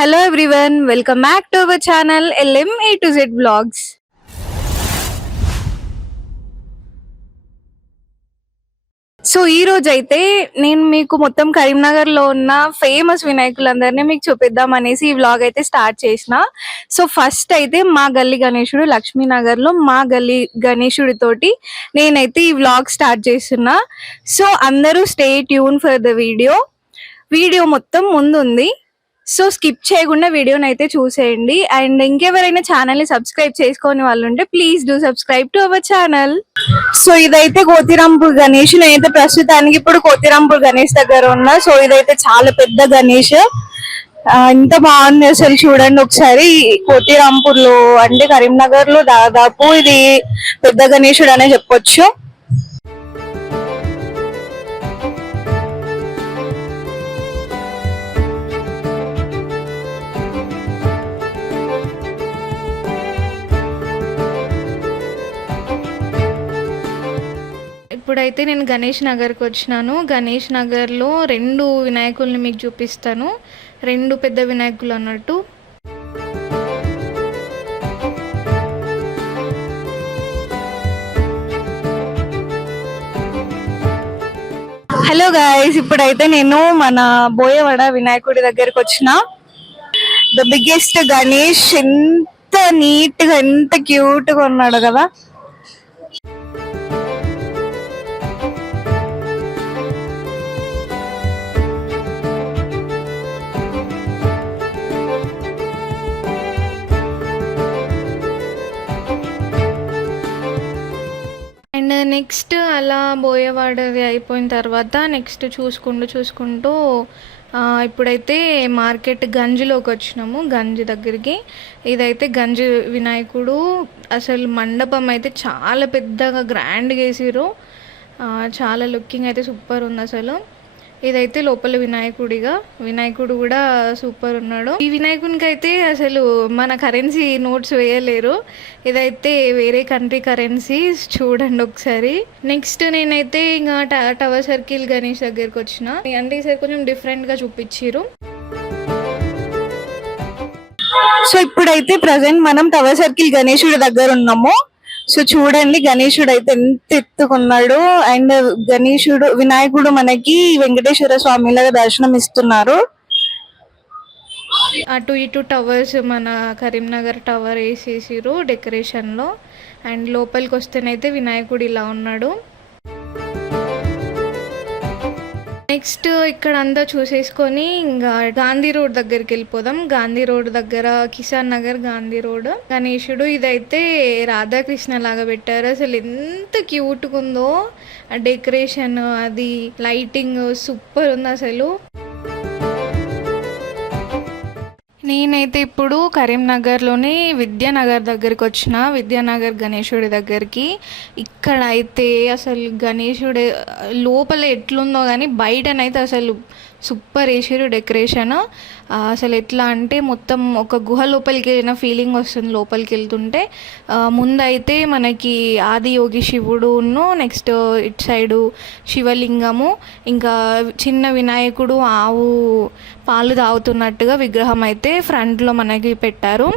Hello everyone welcome back to our channel L M A to Z blogs so ఈ రోజు అయితే నేను మీకు మొత్తం కరీంనగర్లో ఉన్న ఫేమస్ వినాయకులందరినీ మీకు చూపిద్దాం అనేసి ఈ వ్లాగ్ అయితే స్టార్ట్ చేసిన. సో ఫస్ట్ అయితే మా గల్లీ గణేశుడు లక్ష్మీనగర్లో మా గల్లీ గణేశుడి తోటి నేనైతే ఈ వ్లాగ్ స్టార్ట్ చేస్తున్నా సో అందరూ stay tuned for the video video మొత్తం ముందు ఉంది సో స్కిప్ చేయకుండా వీడియోని అయితే చూసేయండి. అండ్ ఇంకెవరైనా ఛానల్ని సబ్స్క్రైబ్ చేసుకోని వాళ్ళు ఉంటే please do subscribe to our channel so ఇదైతే కోతిరాంపూర్ గణేష్ నేనైతే ప్రస్తుతానికి ఇప్పుడు కోతిరాంపూర్ గణేష్ దగ్గర ఉన్నా. సో ఇదైతే చాలా పెద్ద గణేష్. ఎంత బాగుంది అసలు చూడండి ఒకసారి. కోతిరాంపూర్లో అంటే కరీంనగర్లో దాదాపు ఇది పెద్ద గణేషుడు అనే చెప్పొచ్చు. ఇప్పుడైతే నేను గణేష్ నగర్కి వచ్చినాను. గణేష్ నగర్లో రెండు వినాయకుల్ని మీకు చూపిస్తాను. రెండు పెద్ద వినాయకులు అన్నట్టు. హలో గాయస్ ఇప్పుడైతే నేను మన బోయవాడ వినాయకుడి దగ్గరికి వచ్చిన. ద బిగ్గెస్ట్ గణేష్ ఎంత నీట్గా ఎంత క్యూట్గా ఉన్నాడు కదా. అండ్ నెక్స్ట్ అలా బోయవాడది అయిపోయిన తర్వాత నెక్స్ట్ చూసుకుంటూ చూసుకుంటూ ఇప్పుడైతే మార్కెట్ గంజిలోకి వచ్చినాము గంజి దగ్గరికి. ఇదైతే గంజి వినాయకుడు అసలు మండపం అయితే చాలా పెద్దగా గ్రాండ్గా వేసారు చాలా లుకింగ్ అయితే సూపర్ ఉంది అసలు. ఇదైతే లోపల వినాయకుడిగా. వినాయకుడు కూడా సూపర్ ఉన్నాడు. ఈ వినాయకునికి అయితే అసలు మన కరెన్సీ నోట్స్ వేయలేరు. ఇదైతే వేరే కంట్రీ కరెన్సీ. చూడండి ఒకసారి. నెక్స్ట్ నేనైతే ఇంకా టవర్ సర్కిల్ గణేష్ దగ్గరికి వచ్చిన. అంటే ఈసారి కొంచెం డిఫరెంట్గా చూపించారు సో ఇప్పుడైతే ప్రజెంట్ మనం టవర్ సర్కిల్ గణేశుడి దగ్గర ఉన్నాము. సో చూడండి గణేశుడు అయితే ఎంత ఎత్తుకున్నాడు. అండ్ గణేశుడు వినాయకుడు మనకి వెంకటేశ్వర స్వామి లాగా దర్శనం ఇస్తున్నారు. అటు ఇటు టవర్స్ మన కరీంనగర్ టవర్ వేసేసిరు డెకరేషన్లో. అండ్ లోపలికి వస్తేనైతే వినాయకుడు ఇలా ఉన్నాడు. నెక్స్ట్ ఇక్కడ అంతా చూసేసుకొని ఇంకా గాంధీ రోడ్ దగ్గరికి వెళ్ళిపోదాం. గాంధీ రోడ్ దగ్గర కిసాన్ నగర్ గాంధీ రోడ్. గణేషుడు ఇదైతే రాధాకృష్ణ లాగా పెట్టారు. అసలు ఎంత క్యూట్గా ఉందో. ఆ డెకరేషన్ అది లైటింగ్ సూపర్ ఉంది అసలు. నేనైతే ఇప్పుడు కరీంనగర్లోని విద్యానగర్ దగ్గరికి వచ్చిన విద్యానగర్ గణేశుడి దగ్గరికి. ఇక్కడ అయితే అసలు గణేశుడి లోపల ఎట్లుందో కానీ బయటనైతే అసలు సూపర్ వేసారు డెకరేషన్. అసలు ఎట్లా అంటే మొత్తం ఒక గుహ లోపలికి వెళ్ళిన ఫీలింగ్ వస్తుంది లోపలికి వెళ్తుంటే ముందైతే మనకి ఆది యోగి శివుడును నెక్స్ట్ ఇటు సైడు శివలింగము ఇంకా చిన్న వినాయకుడు ఆవు పాలు తాగుతున్నట్టుగా విగ్రహం అయితే ఫ్రంట్లో మనకి పెట్టారు.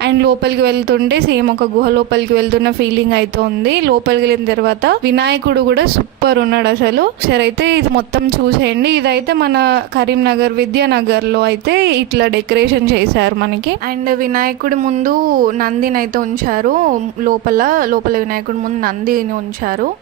అండ్ లోపలికి వెళ్తుంటే సేమ్ ఒక గుహ లోపలికి వెళ్తున్న ఫీలింగ్ అయితే ఉంది. లోపలికి వెళ్ళిన తర్వాత వినాయకుడు కూడా సూపర్ ఉన్నాడు అసలు. సరే అయితే ఇది మొత్తం చూసేయండి. ఇదైతే మన కరీంనగర్ విద్యానగర్లో అయితే ఇట్లా డెకరేషన్ చేశారు మనకి. అండ్ వినాయకుడి ముందు నందిని అయితే ఉంచారు. లోపల లోపల వినాయకుడి ముందు నందిని ఉంచారు.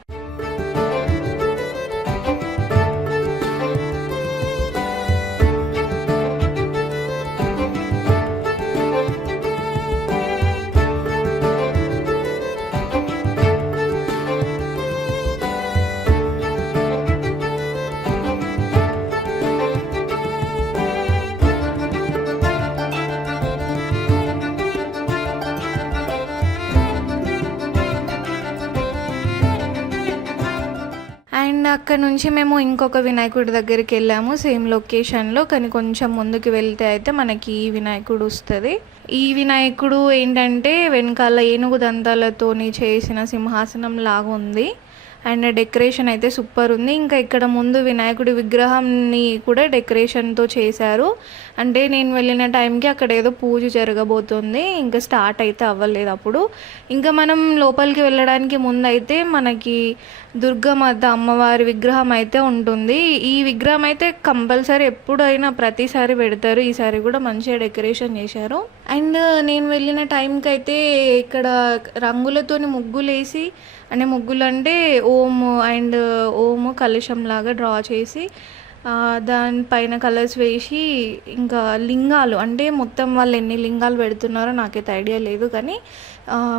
అక్కడ నుంచి మేము ఇంకొక వినాయకుడి దగ్గరికి వెళ్ళాము సేమ్ లొకేషన్లో కానీ కొంచెం ముందుకు వెళ్తే అయితే మనకి ఈ వినాయకుడు వస్తుంది. ఈ వినాయకుడు ఏంటంటే వెనకాల ఏనుగు దంతాలతోని చేసిన సింహాసనం లాగా ఉంది అండ్ డెకరేషన్ అయితే సూపర్ ఉంది. ఇంకా ఇక్కడ ముందు వినాయకుడి విగ్రహాన్ని కూడా డెకరేషన్తో చేశారు. అంటే నేను వెళ్ళిన టైంకి అక్కడ ఏదో పూజ జరగబోతుంది. ఇంకా స్టార్ట్ అయితే అవ్వలేదు అప్పుడు. ఇంకా మనం లోపలికి వెళ్ళడానికి ముందు అయితే మనకి దుర్గమాత అమ్మవారి విగ్రహం అయితే ఉంటుంది. ఈ విగ్రహం అయితే కంపల్సరీ ఎప్పుడైనా ప్రతిసారి పెడతారు. ఈసారి కూడా మంచిగా డెకరేషన్ చేశారు. అండ్ నేను వెళ్ళిన టైంకి అయితే ఇక్కడ రంగులతోని ముగ్గులు వేసి అంటే ముగ్గులు అంటే ఓము అండ్ ఓము కలశం లాగా డ్రా చేసి దానిపైన కలర్స్ వేసి ఇంకా లింగాలు అంటే మొత్తం వాళ్ళు ఎన్ని లింగాలు పెడుతున్నారో నాకైతే ఐడియా లేదు కానీ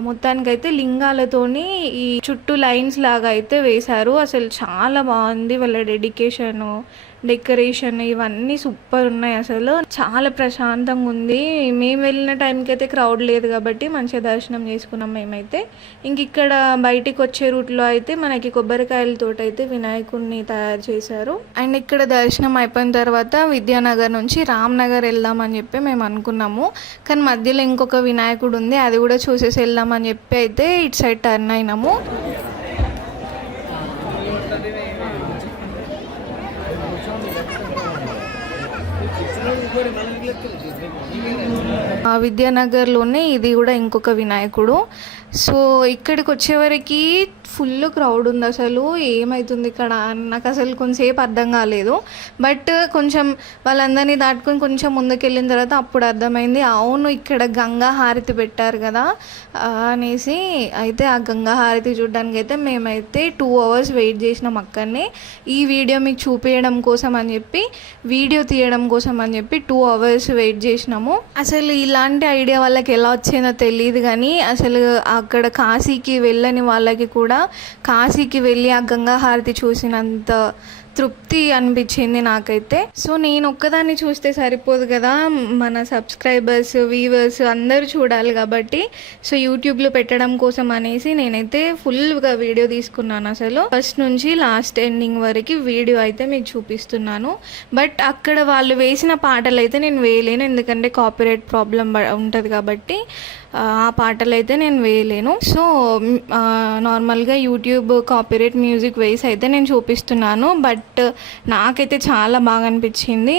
మొత్తానికైతే లింగాలతోని ఈ చుట్టూ లైన్స్ లాగా అయితే వేశారు. అసలు చాలా బాగుంది వాళ్ళ డెడికేషను. డెకరేషన్ ఇవన్నీ సూపర్ ఉన్నాయి అసలు. చాలా ప్రశాంతంగా ఉంది. మేము వెళ్ళిన టైంకి అయితే క్రౌడ్ లేదు కాబట్టి మంచిగా దర్శనం చేసుకున్నాం మేమైతే. ఇంక ఇక్కడ బయటికి వచ్చే రూట్లో అయితే మనకి కొబ్బరికాయలతో అయితే వినాయకుడిని తయారు చేశారు. అండ్ ఇక్కడ దర్శనం అయిపోయిన తర్వాత విద్యానగర్ నుంచి రామ్నగర్ వెళ్దామని చెప్పి మేము అనుకున్నాము. కానీ మధ్యలో ఇంకొక వినాయకుడు ఉంది అది కూడా చూసేసి వెళ్దామని చెప్పి అయితే ఇటు సైడ్ టర్న్ అయినాము. విద్యానగర్లోనే ఇది కూడా ఇంకొక వినాయకుడు. సో ఇక్కడికి వచ్చేవరకి ఫుల్ క్రౌడ్ ఉంది అసలు ఏమవుతుంది ఇక్కడ నాకు అసలు కొంచెంసేపు అర్థం కాలేదు. బట్ కొంచెం వాళ్ళందరినీ దాటుకొని కొంచెం ముందుకు వెళ్ళిన తర్వాత అప్పుడు అర్థమైంది అవును ఇక్కడ గంగా హారతి పెట్టారు కదా అనేసి అయితే ఆ గంగా హారతి చూడడానికి అయితే మేమైతే టూ అవర్స్ వెయిట్ చేసినాం అక్కడనే. ఈ వీడియో మీకు చూపించడం కోసం అని చెప్పి వీడియో తీయడం కోసం అని చెప్పి టూ అవర్స్ వెయిట్ చేసినాము. అసలు ఇలాంటి ఐడియా వాళ్ళకి ఎలా వచ్చిందో తెలియదు కానీ అసలు అక్కడ కాశీకి వెళ్ళని వాళ్ళకి కూడా కాశీకి వెళ్ళి ఆ గంగా హారతి చూసినంత తృప్తి అనిపించింది నాకైతే. సో నేను ఒక్కదాన్ని చూస్తే సరిపోదు కదా. మన సబ్స్క్రైబర్స్ వ్యూవర్స్ అందరూ చూడాలి కాబట్టి. సో యూట్యూబ్లో పెట్టడం కోసం అనేసి నేనైతే ఫుల్గా వీడియో తీసుకున్నాను అసలు. ఫస్ట్ నుంచి లాస్ట్ ఎండింగ్ వరకు వీడియో అయితే మీకు చూపిస్తున్నాను. బట్ అక్కడ వాళ్ళు వేసిన పాటలు అయితే నేను వేయలేను. ఎందుకంటే కాపీరైట్ ప్రాబ్లం ఉంటుంది కాబట్టి ఆ పాటలు అయితే నేను వేయలేను. సో నార్మల్గా యూట్యూబ్ కాపీరైట్ మ్యూజిక్ వేసి అయితే నేను చూపిస్తున్నాను. బట్ బట్ నాకైతే చాలా బాగా అనిపించింది.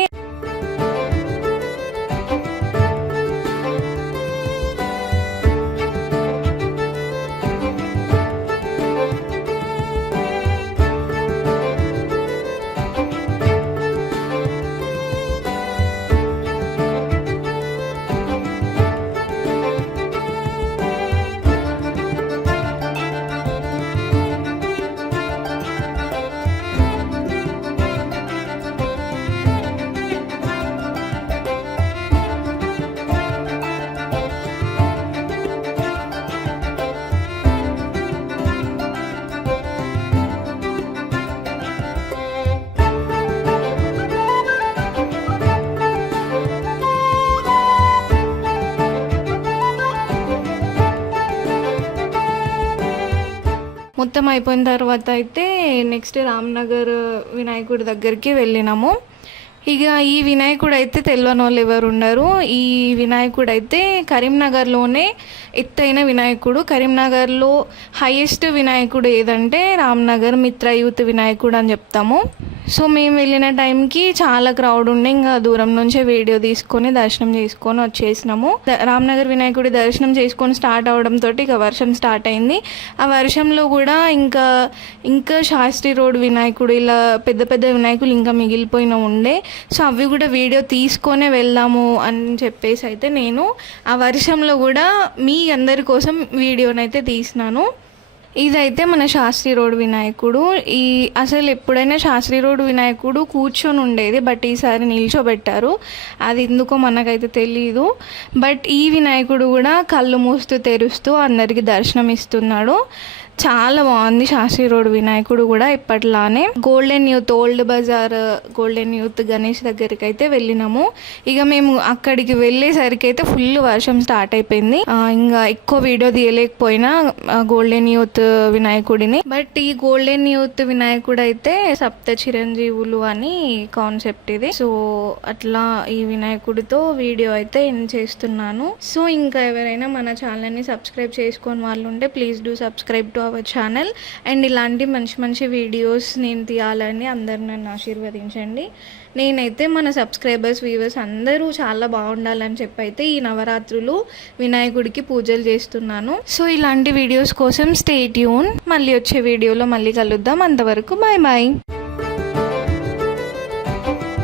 మొత్తం అయిపోయిన తర్వాత అయితే నెక్స్ట్ రామ్నగర్ వినాయకుడి దగ్గరికి వెళ్ళినాము. ఇక ఈ వినాయకుడు అయితే తెలియని వాళ్ళు ఎవరు ఉండరు ఈ వినాయకుడు అయితే కరీంనగర్లోనే ఎత్తైన వినాయకుడు. కరీంనగర్లో హైయెస్ట్ వినాయకుడు ఏదంటే రామ్నగర్ మిత్ర యూత్ వినాయకుడు అని చెప్తాము. సో మేము వెళ్ళిన టైంకి చాలా క్రౌడ్ ఉండే ఇంకా దూరం నుంచే వీడియో తీసుకొని దర్శనం చేసుకొని వచ్చేసినాము. రామ్నగర్ వినాయకుడి దర్శనం చేసుకొని స్టార్ట్ అవడంతో ఇక వర్షం స్టార్ట్ అయింది. ఆ వర్షంలో కూడా ఇంకా ఇంకా శాస్త్రి రోడ్ వినాయకుడు ఇలా పెద్ద పెద్ద వినాయకులు ఇంకా మిగిలిపోయిన ఉండే. సో అవి కూడా వీడియో తీసుకొనే వెళ్దాము అని చెప్పేసి అయితే నేను ఆ వర్షంలో కూడా మీ అందరి కోసం వీడియోనైతే తీసినాను. ఇదైతే మన శాస్త్రి రోడ్ వినాయకుడు. ఈ అసలు ఎప్పుడైనా శాస్త్రి రోడ్ వినాయకుడు కూర్చొని ఉండేది బట్ ఈసారి నిల్చోబెట్టారు. అది ఎందుకో మనకైతే తెలియదు బట్ ఈ వినాయకుడు కూడా కళ్ళు మూస్తూ తెరుస్తూ అందరికీ దర్శనం ఇస్తున్నాడు చాలా బాగుంది శాస్త్రి రోడ్ వినాయకుడు కూడా ఇప్పట్లానే. Golden youth old bazaar golden youth Ganesh దగ్గరికి అయితే వెళ్ళినాము. ఇక మేము అక్కడికి వెళ్ళేసరికి అయితే ఫుల్ వర్షం స్టార్ట్ అయిపోయింది. ఇంకా ఎక్కువ వీడియో తీయలేకపోయినా గోల్డెన్ యూత్ వినాయకుడిని. బట్ ఈ గోల్డెన్ యూత్ వినాయకుడు అయితే సప్త చిరంజీవులు అని కాన్సెప్ట్ ఇది. సో అట్లా ఈ వినాయకుడితో వీడియో అయితే ఎండ్ చేస్తున్నాను. సో ఇంకా ఎవరైనా మన ఛానల్ని సబ్స్క్రైబ్ చేసుకొని వాళ్ళు ఉంటే please do subscribe to our our channel and ఇలాంటి మంచి మంచి వీడియోస్ నేను తీయాలని అందరు నన్ను ఆశీర్వదించండి. నేనైతే మన సబ్స్క్రైబర్స్ వ్యూవర్స్ అందరూ చాలా బాగుండాలని చెప్పి అయితే ఈ నవరాత్రులు వినాయకుడికి పూజలు చేస్తున్నాను. సో ఇలాంటి వీడియోస్ కోసం స్టే ట్యూన్ మళ్ళీ వచ్చే వీడియోలో మళ్ళీ కలుద్దాం. అంతవరకు బాయ్ బాయ్